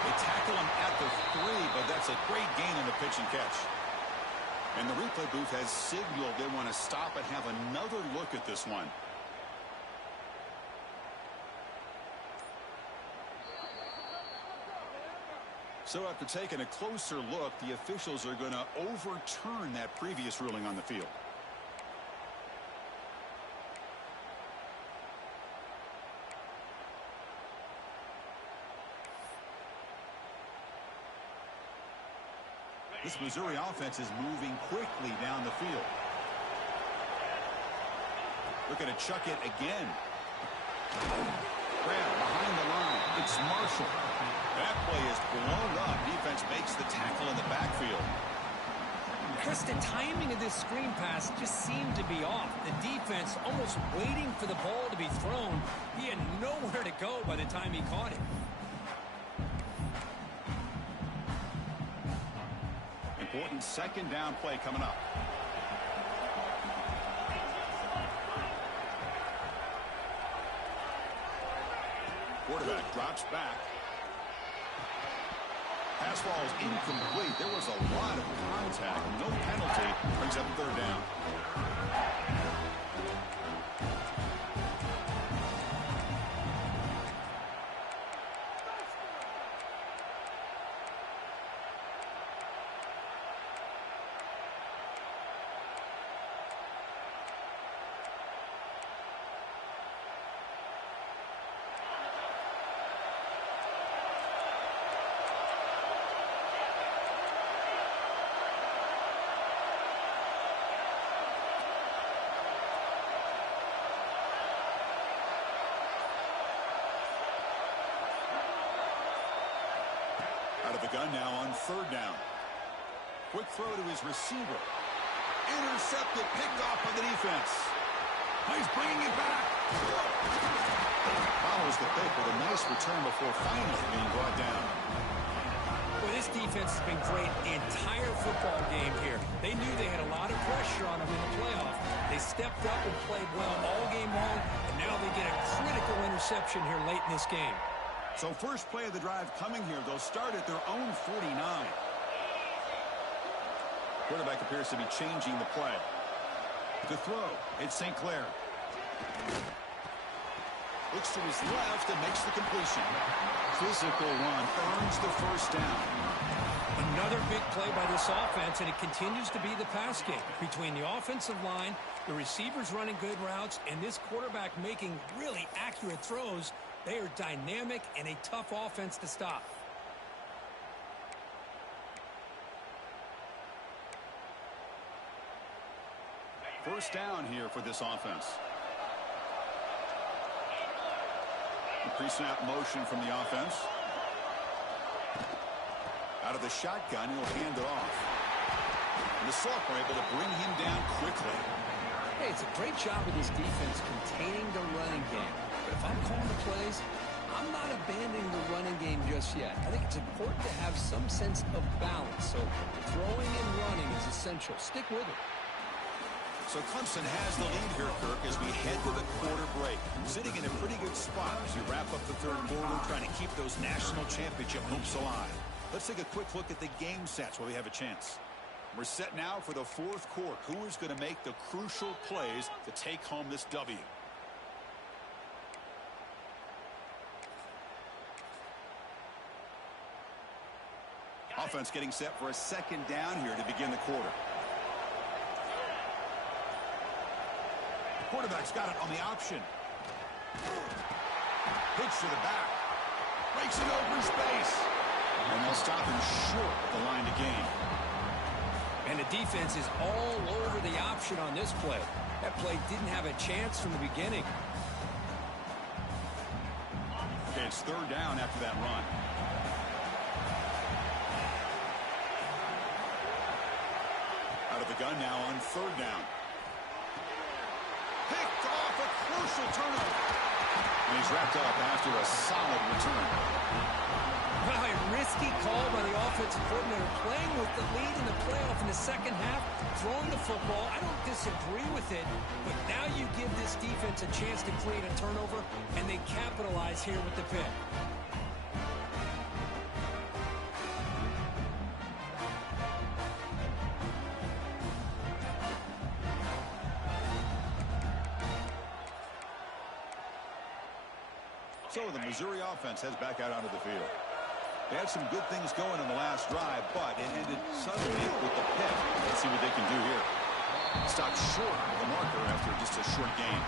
They tackle him at the 3, but that's a great gain in the pitch and catch. And the replay booth has signaled they want to stop and have another look at this one. So after taking a closer look, the officials are going to overturn that previous ruling on the field. This Missouri offense is moving quickly down the field. Looking to chuck it again. Grab behind the line. It's Marshall. That play is blown up. Defense makes the tackle in the backfield. Chris, the timing of this screen pass just seemed to be off. The defense almost waiting for the ball to be thrown. He had nowhere to go by the time he caught it. Important 2nd down play coming up. Quarterback drops back. Pass ball is incomplete. There was a lot of contact. No penalty. Brings up 3rd down. Out of the gun now on 3rd down. Quick throw to his receiver. Intercepted, picked off by the defense. He's bringing it back. Follows the pick with a nice return before finally being brought down. Well, this defense has been great the entire football game here. They knew they had a lot of pressure on them in the playoff. They stepped up and played well all game long, and now they get a critical interception here late in this game. So first play of the drive coming here. They'll start at their own 49. Quarterback appears to be changing the play. To throw, it's St. Clair. Looks to his left and makes the completion. Physical one earns the 1st down. Another big play by this offense, and it continues to be the pass game between the offensive line, the receivers running good routes, and this quarterback making really accurate throws. They are dynamic and a tough offense to stop. First down here for this offense. The pre-snap motion from the offense. Out of the shotgun, he'll hand it off. And the Sox are able to bring him down quickly. Hey, it's a great job of this defense containing the running game. But if I'm calling the plays, I'm not abandoning the running game just yet. I think it's important to have some sense of balance. So throwing and running is essential. Stick with it. So Clemson has the lead here, Kirk, as we head to the quarter break. Sitting in a pretty good spot as we wrap up the third quarter, trying to keep those national championship hopes alive. Let's take a quick look at the game sets while we have a chance. We're set now for the fourth quarter. Who is going to make the crucial plays to take home this W? Offense getting set for a second down here to begin the quarter. Quarterback's got it on the option. Pitch to the back. Breaks in open space. And they'll stop him short at the line to gain. And the defense is all over the option on this play. That play didn't have a chance from the beginning. Okay, it's third down after that run. Out of the gun now on third down. Picked off a crucial turnover. And he's wrapped up after a solid return. Well, a risky call by the offensive coordinator, playing with the lead in the playoff in the second half, throwing the football. I don't disagree with it, but now you give this defense a chance to create a turnover, and they capitalize here with the pick. So the Missouri offense heads back out onto the field. They had some good things going on the last drive, but it ended suddenly with the pick. Let's see what they can do here. Stopped short of the marker after just a short gain.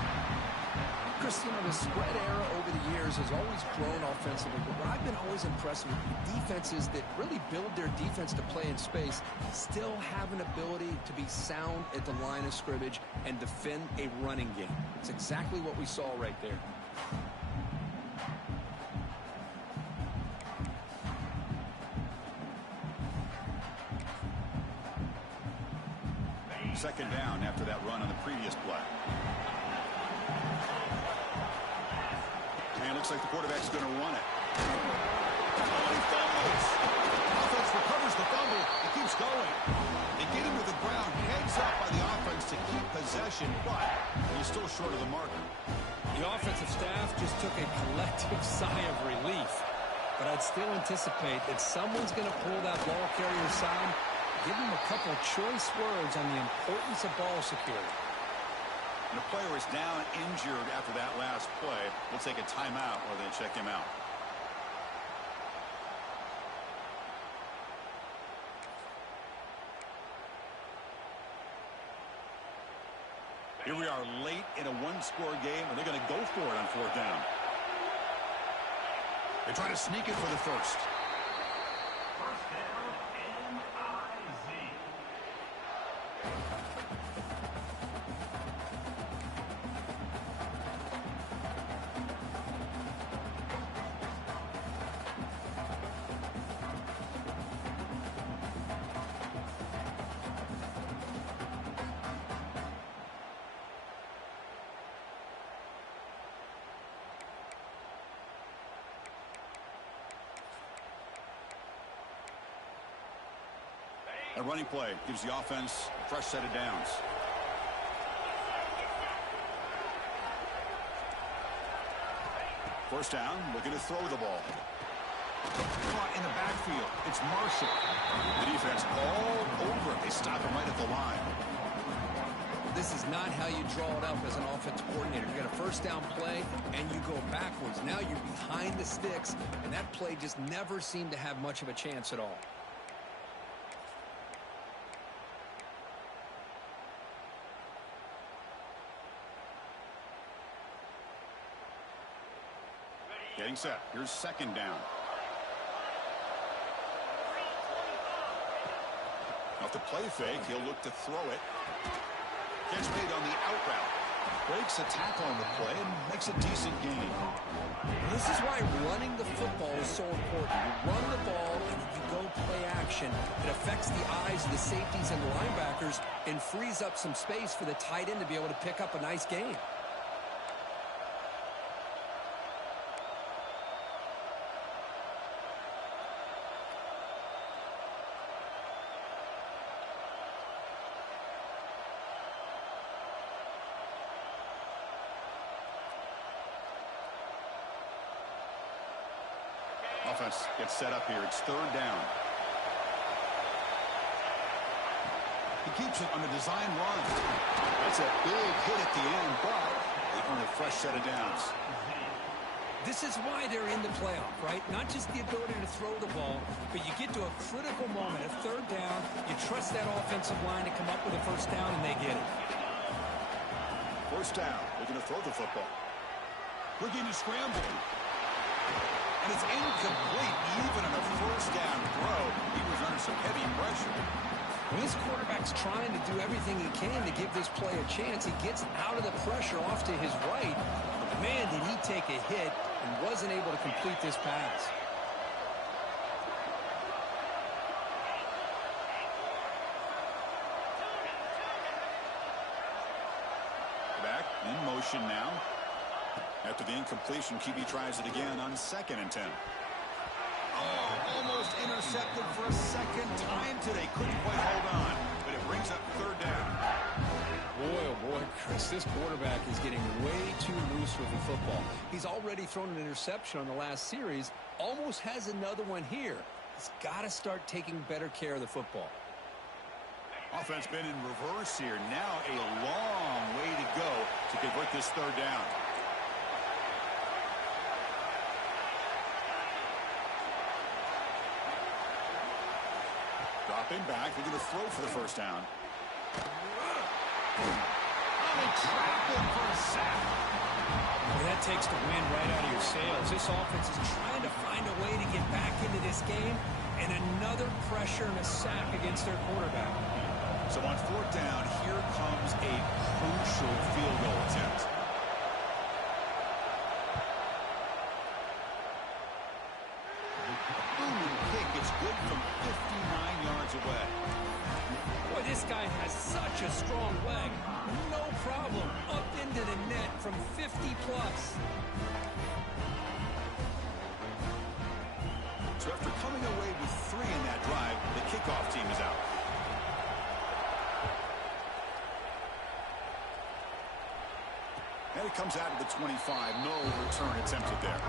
Chris, you know, the spread era over the years has always grown offensively, but what I've been always impressed with defenses that really build their defense to play in space still have an ability to be sound at the line of scrimmage and defend a running game. It's exactly what we saw right there. Second down after that run on the previous play. And it looks like the quarterback's going to run it. Oh, he fumbles. Offense recovers the fumble. He keeps going. They get him to the ground. Heads up by the offense to keep possession, but he's still short of the marker. The offensive staff just took a collective sigh of relief. But I'd still anticipate that someone's going to pull that ball carrier aside. Give him a couple choice words on the importance of ball security. And the player is down injured after that last play. We'll take a timeout while they check him out. Here we are late in a one-score game, and they're going to go for it on fourth down. They try to sneak it for the first. A running play gives the offense a fresh set of downs. First down, looking to throw the ball. Caught in the backfield. It's Marshall. The defense all over it. They stop him right at the line. This is not how you draw it up as an offensive coordinator. You got a first down play, and you go backwards. Now you're behind the sticks, and that play just never seemed to have much of a chance at all. Getting set. Here's second down. Off the play fake, he'll look to throw it. Gets made on the out route. Breaks a tackle on the play and makes a decent gain. This is why running the football is so important. You run the ball and you go play action. It affects the eyes of the safeties and the linebackers and frees up some space for the tight end to be able to pick up a nice gain. Offense gets set up here. It's third down. He keeps it on the design run. That's a big hit at the end, but they earn a fresh set of downs. This is why they're in the playoff, right? Not just the ability to throw the ball, but you get to a critical moment, a third down. You trust that offensive line to come up with a first down, and they get it. First down. Looking to throw the football. Looking to scramble. And it's incomplete, even on a first down throw. He was under some heavy pressure. When this quarterback's trying to do everything he can to give this play a chance, he gets out of the pressure off to his right. But man, did he take a hit and wasn't able to complete this pass. Back in motion now. After the incompletion, QB tries it again on 2nd and 10. Oh, almost intercepted for a second time today. Couldn't quite hold on, but it brings up third down. Boy, oh boy, Chris, this quarterback is getting way too loose with the football. He's already thrown an interception on the last series, almost has another one here. He's got to start taking better care of the football. Offense been in reverse here. Now a long way to go to convert this third down. Dropping back, looking to throw for the first down. Oh, they trap him for a sack. Well, that takes the wind right out of your sails. This offense is trying to find a way to get back into this game, and another pressure and a sack against their quarterback. So on fourth down, here comes a crucial field goal attempt. Booming kick. It's good from 59 yards away. Boy, this guy has such a strong leg. No problem. Up into the net from 50 plus. So after coming away with 3 in that drive, the kickoff team is out. And it comes out of the 25. No return attempted there.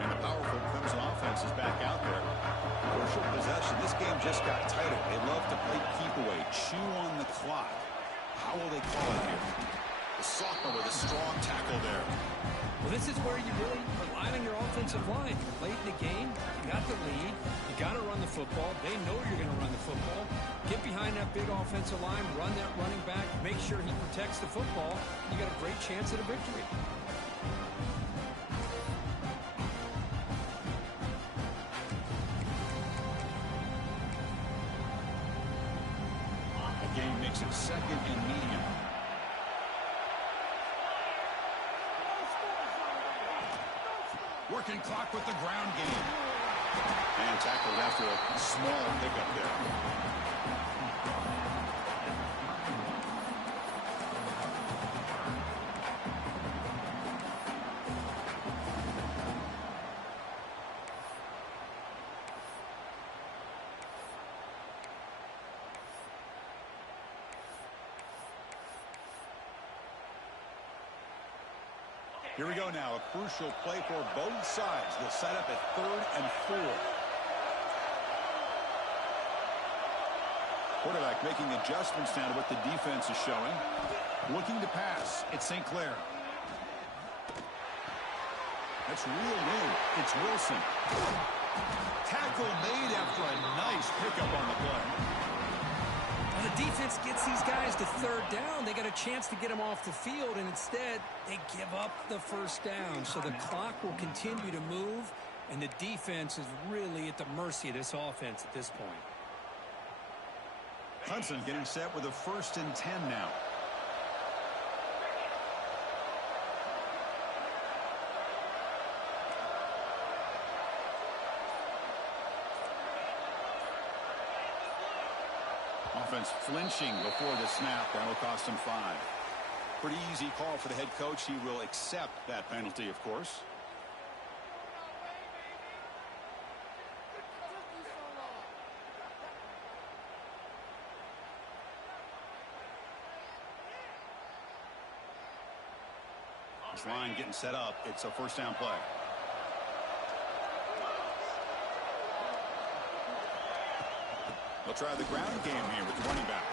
And the powerful Clemson offense is back out there. Crucial possession. This game just got tighter. They love to play keep away, chew on the clock. How will they call it here? The sophomore with a strong tackle there. Well, this is where you really rely on your offensive line. Late in the game, you got the lead. You got to run the football. They know you're going to run the football. Get behind that big offensive line, run that running back, make sure he protects the football. You got a great chance at a victory. The game makes it 2nd and medium. Working clock with the ground game. And tackled after a small pickup there. Here we go now, a crucial play for both sides. They'll set up at 3rd and 4. Quarterback making adjustments now to what the defense is showing. Looking to pass. It's St. Clair. That's reeled in. It's Wilson. Tackle made after a nice pickup on the play. Well, the defense gets these guys to third down. They got a chance to get them off the field, and instead they give up the first down. So the clock will continue to move, and the defense is really at the mercy of this offense at this point. Clemson getting set with a 1st and 10 now. Offense flinching before the snap. That will cost him 5. Pretty easy call for the head coach. He will accept that penalty, of course. This line getting set up. It's a 1st down play. They'll try the ground game here with the running back.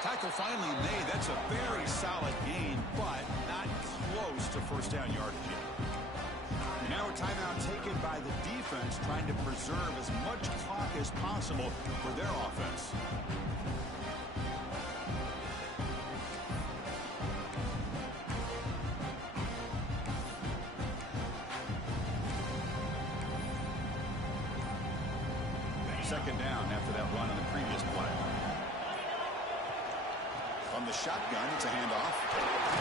Tackle finally made. That's a very solid gain, but not close to 1st down yardage yet. Now a timeout taken by the defense, trying to preserve as much clock as possible for their offense. Second down after that run on the previous play. From the shotgun, it's a handoff.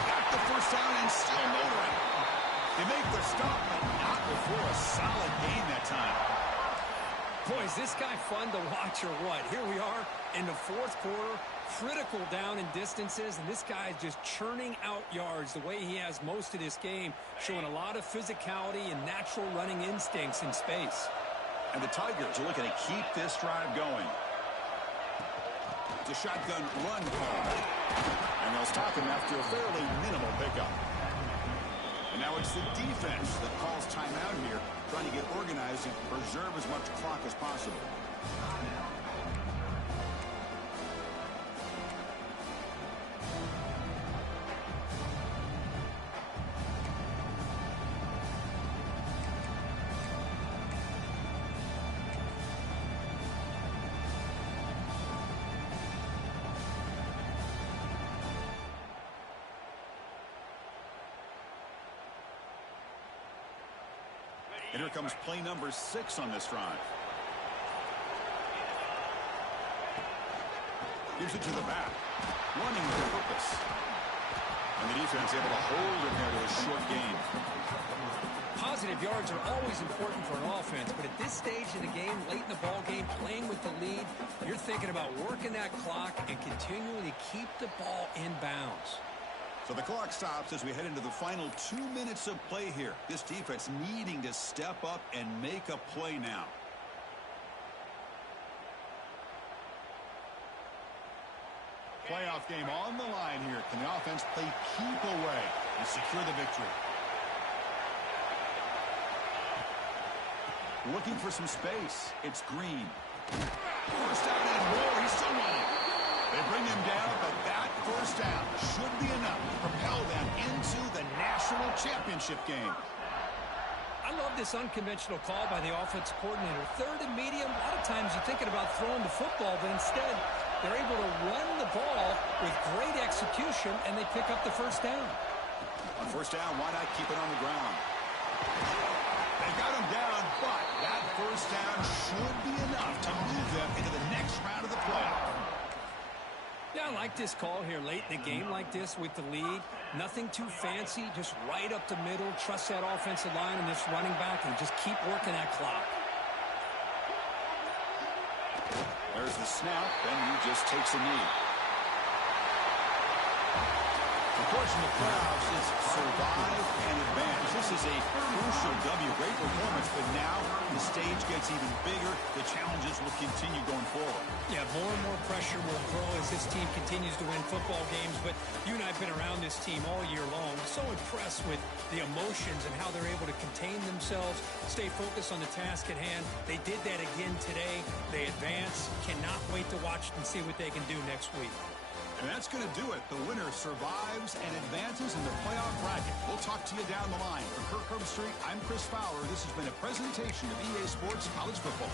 Got the 1st down and still motoring. They make the stop, but not before a solid gain that time. Boy, is this guy fun to watch or what? Here we are in the 4th quarter, critical down in distances, and this guy is just churning out yards the way he has most of this game, showing a lot of physicality and natural running instincts in space. And the Tigers are looking to keep this drive going. It's a shotgun run call. And they'll stop him after a fairly minimal pickup. And now it's the defense that calls timeout here, trying to get organized and preserve as much clock as possible. And here comes play number 6 on this drive. Gives it to the back. Running with purpose. And the defense able to hold him there to a short gain. Positive yards are always important for an offense, but at this stage in the game, late in the ball game, playing with the lead, you're thinking about working that clock and continuing to keep the ball in bounds. So the clock stops as we head into the final 2 minutes of play here. This defense needing to step up and make a play now. Playoff game on the line here. Can the offense play keep away and secure the victory? Looking for some space. It's Green. 1st down and more. He's still running. They bring him down, but that 1st down should be enough to propel them into the national championship game. I love this unconventional call by the offensive coordinator. 3rd and medium, a lot of times you're thinking about throwing the football, but instead they're able to run the ball with great execution, and they pick up the 1st down. On 1st down, why not keep it on the ground? They got him down, but that 1st down should be enough to move them into the next round of the playoff. Yeah, I like this call here late in the game like this with the lead. Nothing too fancy, just right up the middle. Trust that offensive line and this running back and just keep working that clock. There's the snap, and he just takes a knee. The question of playoffs is survive and advance. This is a crucial W. Great performance, but now the stage gets even bigger. The challenges will continue going forward. Yeah, more and more pressure will grow as this team continues to win football games. But you and I have been around this team all year long. So impressed with the emotions and how they're able to contain themselves, stay focused on the task at hand. They did that again today. They advance. Cannot wait to watch and see what they can do next week. And that's going to do it. The winner survives and advances in the playoff bracket. We'll talk to you down the line. For Kirk Herbstreit, I'm Chris Fowler. This has been a presentation of EA Sports College Football.